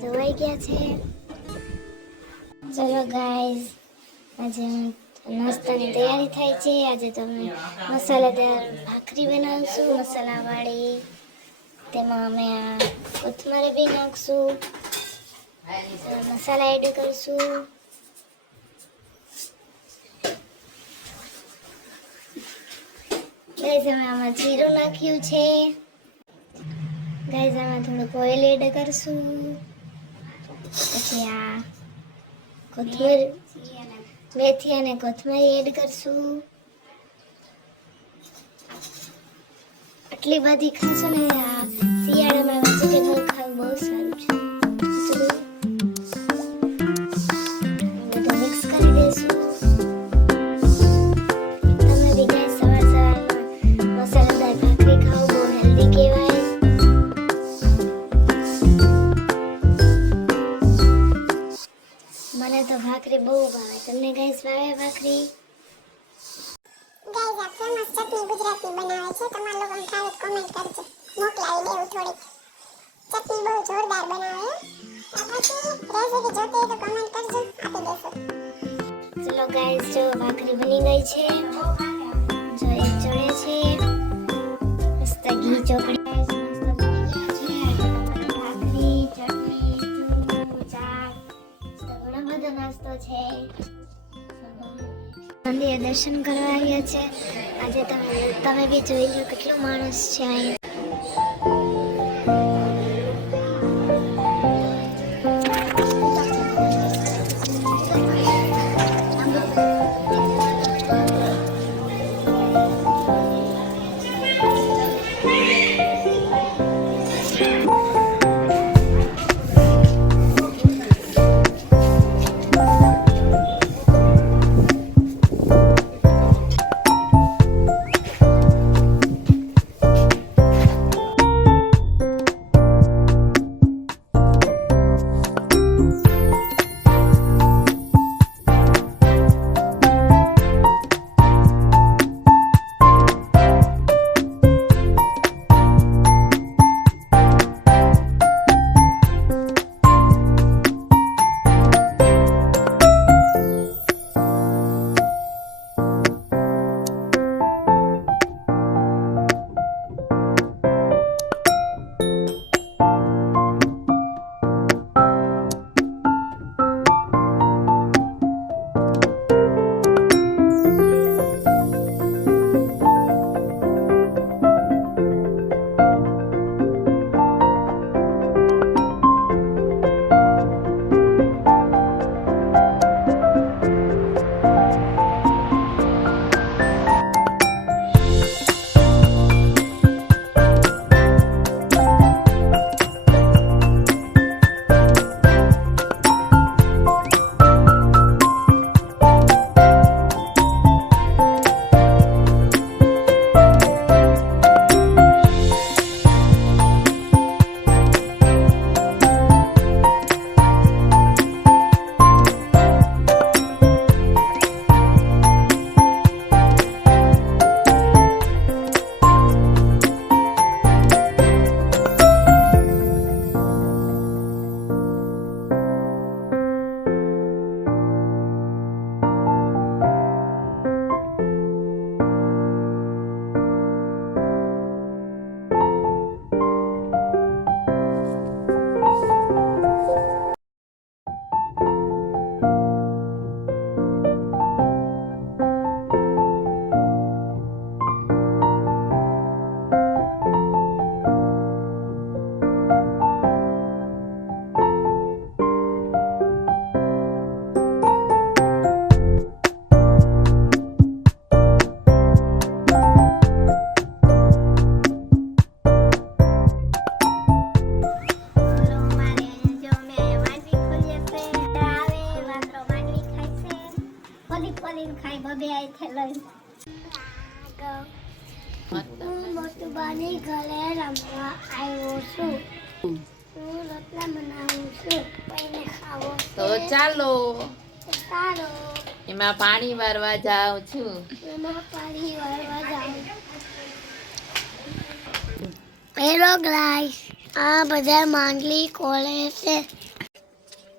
ધોવાઈ ગયા છે. ચલો ગાઈઝ આજે નાસ્તાની તૈયારી થાય છે. આજે તો અમે મસાલેદાર ભાખરી બનાવશું, મસાલાવાળી, તેમાં અમે આ કોથમરી બી નાખશું મસાલા એડ કરીશું. ગાઈઝ અમે આમાં જીરું નાખ્યું છે. ગાઈઝ આમાં થોડુંક ઓઇલ એડ કરશું. પછી આ કોથમરી મેથી અને કોથમરી એડ કરશું. આટલી બધી ખાશો ને આ શિયાળામાં વેજીટેબલ ખાવું બહુ સારું છે. મને તો ભાખરી બહુ ભાવે. તમને ગાઈસ ભાવે ભાખરી? ગાઈઝ આ ફેમસ ચટણી ગુજરાતી બનાવે છે. તમારા લોકો ખાવી કોમેન્ટ કરજો. મોકલાવી દેવું થોડીક. ચટણી બહુ જોરદાર બનાવે. પછી રેસીપી જોતી તો કોમેન્ટ કરજો. આપી દેશું. ચલો ગાઈસ જો ભાખરી બની ગઈ છે. બધો નાસ્તો છે. મંદિરે દર્શન કરવા આવ્યા છે. આજે તમે તમે બી જોઈ લો કેટલો માણસ છે અહીંયા હું મોટું ઘરે રમવા આવ્યો છું હું રોટલા બનાવું છું કોઈને ખાવો તો ચાલો. એમાં પાણી વારવા જાઉં છું. એમાં પાણી વાળવા જાઉં હેલો ગાઈસ આ બધા માંડલી કોલે છે.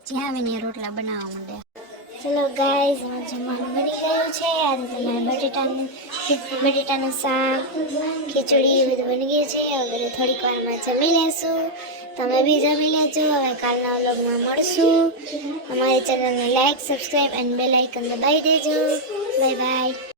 જ્યાં આવીને રોટલા બનાવવા માંડે ચલો ગાઈઝ અમારું જમવાનું બની ગયું છે. આજે તમારે બટેટાનું બટેટાનું શાક, ખીચડી બધું બની ગયું છે. હવે બધું થોડીક વારમાં જમી લેશું. તમે બી જમી લેજો. હવે કાલના વ્લોગમાં મળશું. અમારી ચેનલને લાઈક સબસ્ક્રાઈબ અને બેલ આઇકન દબાવી દેજો. Bye bye